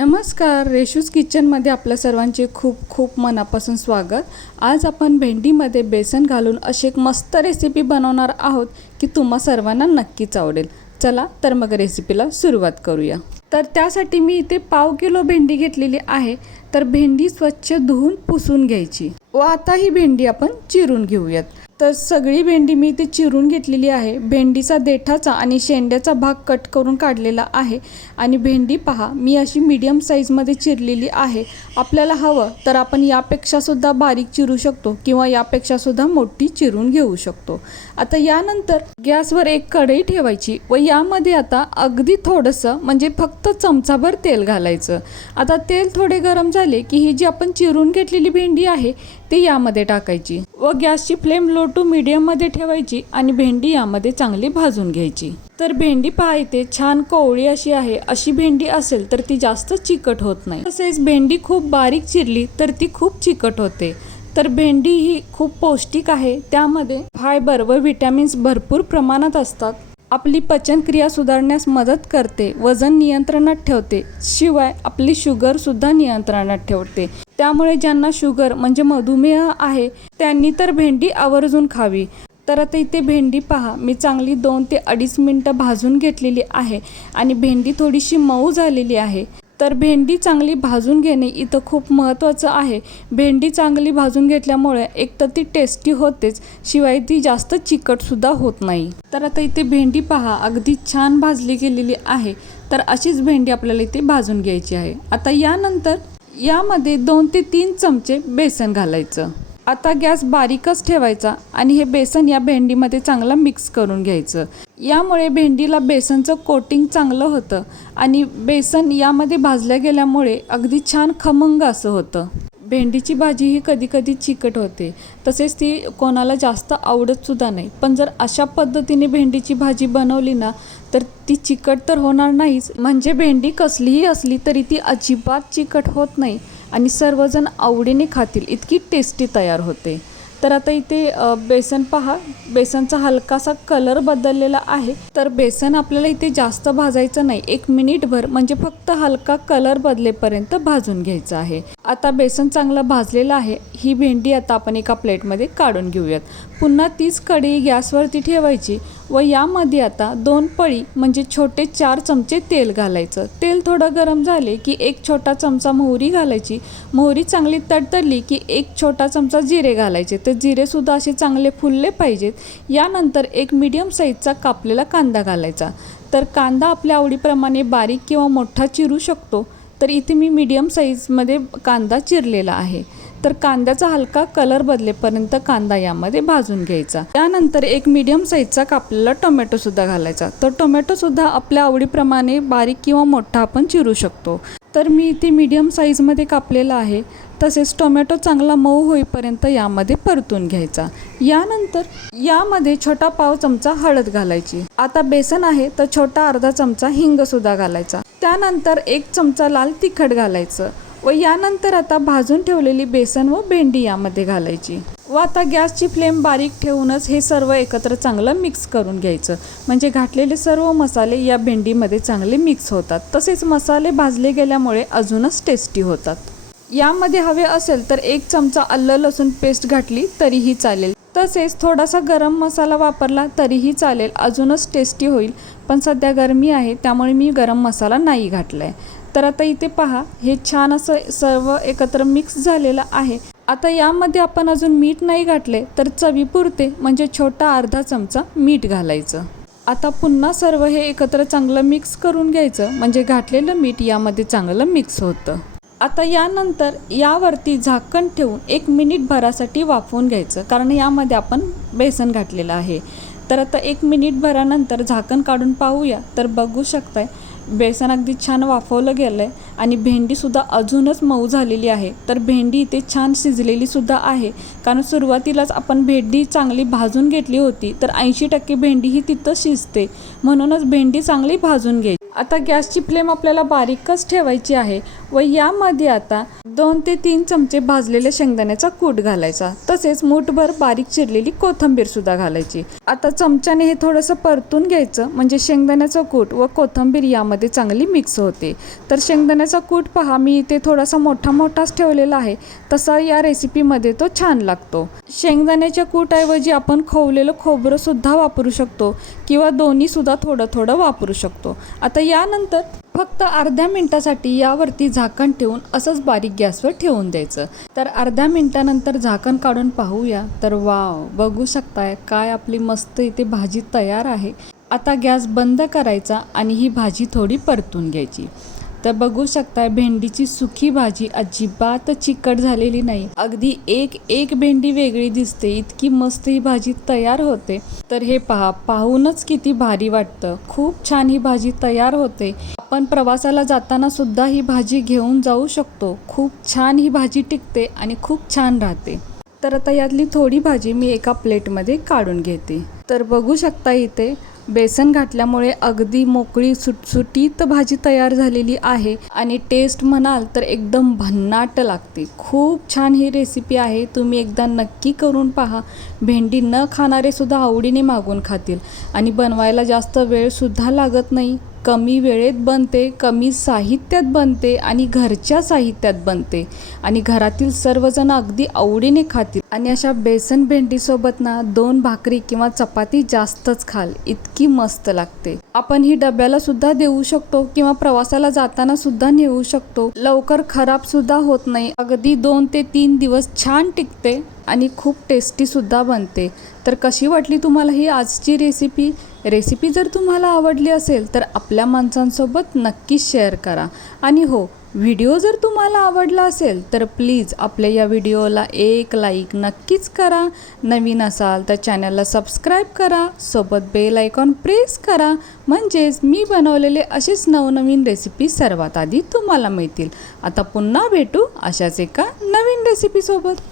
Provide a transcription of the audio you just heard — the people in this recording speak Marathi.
नमस्कार, रेशूज किचनमध्ये आपल्या सर्वांचे खूप खूप मनापासून स्वागत। आज आपण भेंडीमध्ये बेसन घालून अशी एक मस्त रेसिपी बनवणार आहोत की तुम्हा सर्वांना नक्कीच आवडेल। चला तर मग रेसिपीला सुरुवात करूया। तर त्यासाठी मी इथे पाव किलो भेंडी घेतलेली आहे। तर भेंडी स्वच्छ धुवून पुसून घ्यायची व आता ही भेंडी आपण चिरून घेऊयात। तर सगळी भेंडी मी इथे चिरून घेतलेली आहे। भेंडीचा देठाचा आणि शेंड्याचा भाग कट करून काढलेला आहे आणि भेंडी पहा मी अशी मीडियम साईजमध्ये चिरलेली आहे। आपल्याला हवं तर आपण यापेक्षा सुद्धा बारीक चिरू शकतो किंवा यापेक्षा सुद्धा मोठी चिरून घेऊ शकतो। आता यानंतर गॅसवर एक कढई ठेवायची व यामध्ये आता अगदी थोडंसं म्हणजे फक्त चमचाभर तेल घालायचं। आता तेल थोडे गरम झाले की ही जी आपण चिरून घेतलेली भेंडी आहे ती यामध्ये टाकायची व गॅसची फ्लेम लो टू मीडियम मध्ये ठेवायची आणि भेंडी यामध्ये चांगली भाजून घ्यायची। तर भेंडी पहा इथे छान कोवळी अशी आहे। अशी भेंडी असेल तर ती जास्त चिकट होत नाही। तसेच भेंडी खूप बारीक चिरली तर ती खूप चिकट होते। तर भेंडी ही खूप पौष्टिक आहे, त्यामध्ये फायबर व विटॅमिन्स भरपूर प्रमाणात असतात। आपली पचनक्रिया सुधारण्यास मदत करते, वजन नियंत्रणात ठेवते, शिवाय आपली शुगर सुद्धा नियंत्रणात ठेवते। त्यामुळे ज्यांना शुगर म्हणजे मधुमेह आहे त्यांनी तर भेंडी आवर्जून खावी। तर आता इथे भेंडी पहा मी चांगली 2 ते 2.5 मिनिटं भाजून घेतलेली आहे आणि भेंडी थोडीशी मऊ झालेली आहे। तर भेंडी चांगली भाजून घेणे इथं खूप महत्त्वाचं आहे। भेंडी चांगली भाजून घेतल्यामुळे एक तर ती टेस्टी होतेच, शिवाय ती जास्त चिकट सुद्धा होत नाही। तर आता इथे भेंडी पहा अगदी छान भाजली गेलेली आहे। तर अशीच भेंडी आपल्याला इथे भाजून घ्यायची आहे। आता यानंतर यामध्ये 2 ते 3 चमचे बेसन घालायचं। आता गॅस बारीकच ठेवायचा आणि हे बेसन या भेंडीमध्ये चांगलं मिक्स करून घ्यायचं। यामुळे भेंडीला बेसनचं कोटिंग चांगलं होतं आणि बेसन यामध्ये भाजल्या गेल्यामुळे अगदी छान खमंग असं होतं। भेंडीची भाजी ही कधी कधी चिकट होते, तसेच ती कोणाला जास्त आवडत सुद्धा नाही। पण जर अशा पद्धतीने भेंडीची भाजी बनवली ना तर ती चिकट तर होणार नाहीच, म्हणजे भेंडी कसलीही असली तरी ती अजिबात चिकट होत नाही आणि सर्वजण आवडीने खातील इतकी टेस्टी तयार होते। तर आता इथे बेसन पहा बेसनचा हलकासा कलर बदललेला आहे। तर बेसन आपल्याला इथे जास्त भाजायचं नाही, 1 मिनिटभर म्हणजे फक्त हलका कलर बदलेपर्यंत भाजून घ्यायचं आहे। आता बेसन चांगलं भाजलेलं आहे। ही भेंडी आता आपण एका प्लेटमध्ये काढून घेऊयात। पुन्हा तीच कढई गॅसवरती ठेवायची व यामध्ये आता 2 पळी म्हणजे छोटे 4 चमचे तेल घालायचं। तेल थोडं गरम झाले की 1 छोटा चमचा मोहरी घालायची। मोहरी चांगली तडतडली की 1 छोटा चमचा जिरे घालायचे। तर जिरे सुद्धा असे चांगले फुलले पाहिजेत। यानंतर एक मीडियम साईजचा कापलेला कांदा घालायचा। तर कांदा आपल्या आवडीप्रमाणे बारीक किंवा मोठा चिरू शकतो। तर इथे मी मीडियम साईजमध्ये कांदा चिरलेला आहे। तर कांद्याचा हलका कलर बदलेपर्यंत कांदा यामध्ये भाजून घ्यायचा। त्यानंतर एक मीडियम साईजचा कापलेला टोमॅटो सुद्धा घालायचा। तर टोमॅटो सुद्धा आपल्या आवडीप्रमाणे बारीक किंवा मोठा आपण चिरू शकतो। तर मी इथे मीडियम साईजमध्ये कापलेला आहे। तसेच टोमॅटो चांगला मऊ होईपर्यंत यामध्ये परतून घ्यायचा। यानंतर यामध्ये छोटा पाव चमचा हळद घालायची। आता बेसन आहे तर छोटा अर्धा चमचा हिंग सुद्धा घालायचा। त्यानंतर 1 चमचा लाल तिखट घालायचं व यानंतर आता भाजून ठेवलेली बेसन व भेंडी यामध्ये घालायची व आता गॅसची फ्लेम बारीक ठेवूनच हे सर्व एकत्र चांगलं मिक्स करून घ्यायचं, म्हणजे घातलेले सर्व मसाले या भेंडीमध्ये चांगले मिक्स होतात। तसेच मसाले भाजले गेल्यामुळे अजूनच टेस्टी होतात। यामध्ये हवे असेल तर 1 चमचा आलं लसूण पेस्ट घातली तरीही चालेल। तसेच थोडासा गरम मसाला वापरला तरीही चालेल, अजूनच टेस्टी होईल। पण सध्या गरमी आहे त्यामुळे मी गरम मसाला नाही घातलाय। तर आता इथे पहा हे छान असं सर्व एकत्र मिक्स झालेलं आहे। आता यामध्ये आपण अजून मीठ नाही घातले तर चवीपुरते म्हणजे छोटा अर्धा चमचा मीठ घालायचं। आता पुन्हा सर्व हे एकत्र चांगलं मिक्स करून घ्यायचं, म्हणजे घातलेलं मीठ यामध्ये चांगलं मिक्स होतं। आता यानंतर यावरती झाकण ठेवून 1 मिनिट भरासाठी वाफवून घ्यायचं, कारण यामध्ये आपण बेसन घातलेलं आहे। तर आता 1 मिनिट भरानंतर झाकण काढून पाहूया। तर बघू शकताय बेसन अगदी छान वाफवलं गेलं आहे आणि भेंडीसुद्धा अजूनच मऊ झालेली आहे। तर भेंडी इथे छान शिजलेली सुद्धा आहे, कारण सुरुवातीलाच आपण भेंडी चांगली भाजून घेतली होती। तर 80% भेंडी ही तिथं शिजते, म्हणूनच भेंडी चांगली भाजून घ्यायची। आता गॅसची फ्लेम आपल्याला बारीकच ठेवायची आहे व यामध्ये आता 2 ते 3 चमचे भाजलेल्या शेंगदाण्याचा कूट घालायचा, तसेच मूठभर बारीक चिरलेली कोथिंबीर सुद्धा घालायची। आता चमच्याने हे थोडंसं परतून घ्यायचं, म्हणजे शेंगदाण्याचा कूट व कोथिंबीर यामध्ये चांगली मिक्स होते। तर शेंगदाण्याचा कूट पहा, मी इथे थोडासा मोठाच ठेवलेला आहे, तसा या रेसिपीमध्ये तो छान लागतो। शेंगदाण्याच्या कूटऐवजी आपण खोवलेलं खोबरं सुद्धा वापरू शकतो किंवा दोन्ही सुद्धा थोडं वापरू शकतो। आता यानंतर फक्त अर्ध्या मिनिटासाठी यावरती झाकण ठेवून असंच बारीक गॅसवर ठेवून द्यायचं। तर अर्ध्या मिनिटानंतर झाकण काढून पाहूया, तर वाव, बघू शकताय काय आपली मस्त इथे भाजी तयार आहे। आता गॅस बंद करायचा आणि ही भाजी थोडी परतून घ्यायची। तर बघू शकताय भेंडीची सुकी भाजी अजिबात चिकट झालेली नाही, अगदी एक भेंडी वेगळी दिसते, इतकी मस्त ही भाजी तयार होते। तर हे पहा, पाहूनच किती भारी वाटतं, खूप छान ही भाजी तयार होते। आपण प्रवासाला जाताना सुद्धा ही भाजी घेऊन जाऊ शकतो, खूप छान ही भाजी टिकते आणि खूप छान राहते। तर आता यातली थोडी भाजी मी एका प्लेटमध्ये काढून घेते। तर बघू शकता इथे बेसन घातल्यामुळे अगदी मोकळी सुटसुटीत भाजी तयार झालेली आहे आणि टेस्ट म्हणाल तर एकदम भन्नाट लागते। खूप छान ही रेसिपी आहे, तुम्ही एकदा नक्की करून पहा। भेंडी न खाणारे सुद्धा आवडीने मागून खातील आणि बनवायला जास्त वेळ सुद्धा लागत नाही, कमी वेळेत बनते, कमी साहित्यात बनते आणि घरच्या साहित्यात बनते आणि घरातील सर्वजण अगदी आवडीने खातील। आणि अशा बेसन भेंडीसोबत ना 2 भाकरी किंवा चपाती जास्तच खाल, इतकी मस्त लागते। आपण ही डब्याला सुद्धा देऊ शकतो किंवा प्रवासाला जाताना सुद्धा नेऊ शकतो, लवकर खराब सुद्धा होत नाही, अगदी 2 ते 3 दिवस छान टिकते आणि खूप टेस्टी सुद्धा बनते। तर कशी वाटली तुम्हाला ही आजची रेसिपी जर तुम्हाला आवडली असेल तर आपल्या माणसांसोबत नक्की शेअर करा। आणि हो, व्हिडिओ जर तुम्हाला आवडला असेल तर प्लीज आपल्या या व्हिडिओला एक लाईक नक्कीच करा। नवीन असाल तर चॅनलला सबस्क्राईब करा, सोबत बेल आयकॉन प्रेस करा, म्हणजेच मी बनवलेले असेच नवनवीन रेसिपी सर्वात आधी तुम्हाला मिळतील। आता पुन्हा भेटू अशाच एका नवीन रेसिपीसोबत।